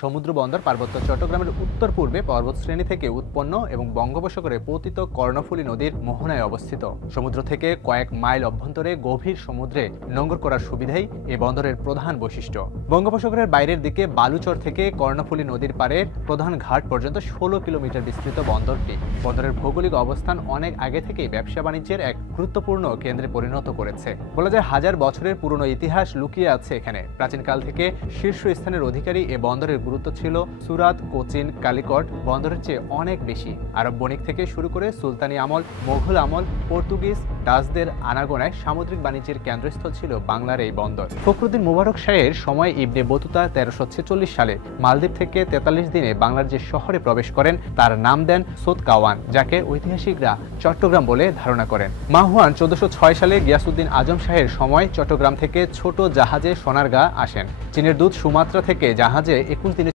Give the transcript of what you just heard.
সমুদ্র বন্দর পার্বত্য চট্টগ্রামের উত্তর পূর্বে পর্বতশ্রেণী থেকে উৎপন্ন এবং বঙ্গোপসাগরে পতিত কর্ণফুলী নদীর মোহনায় অবস্থিত। সমুদ্র থেকে কয়েক মাইল অভ্যন্তরে গভীর সমুদ্রে নোঙর করার সুবিধাই এ বন্দরের প্রধান বৈশিষ্ট্য। বঙ্গোপসাগরের বাইরের দিকে বালুচর থেকে কর্ণফুলী নদীর পাড়ের প্রধান ঘাট পর্যন্ত 16 কিলোমিটার বিস্তৃত বন্দরটি বন্দরের ভৌগোলিক অবস্থান অনেক আগে থেকেই ব্যবসা বাণিজ্যের এক গুরুত্বপূর্ণ কেন্দ্রে পরিণত করেছে। বলা যায় হাজার বছরের পুরনো ইতিহাস লুকিয়ে আছে এখানে। প্রাচীনকাল থেকে শীর্ষস্থানের অধিকারী এ বন্দরের গুরুত্ব ছিল সুরাত, কোচিন, কালিকট বন্দরের চেয়ে অনেক বেশি। আরব বণিক থেকে শুরু করে সুলতানি আমল, মোঘল আমল, পর্তুগিজ, ডাচদের আনাগোনায় সামুদ্রিক বাণিজ্যের কেন্দ্রস্থল ছিল বাংলার এই বন্দর। ফখরুদ্দিন মুবারক শাহের সময় ইবনে বতুতা 1346 সালে মালদ্বীপ থেকে 43 দিনে বাংলার যে শহরে প্রবেশ করেন তার নাম দেন সোতকাওয়ান, যাকে ঐতিহাসিকরা চট্টগ্রাম বলে ধারণা করেন। মাহুয়ান 1406 সালে গিয়াসউদ্দিন আজম শাহের সময় চট্টগ্রাম থেকে ছোট জাহাজে সোনারগাঁ আসেন। চীনের দূত সুমাত্রা থেকে জাহাজে 21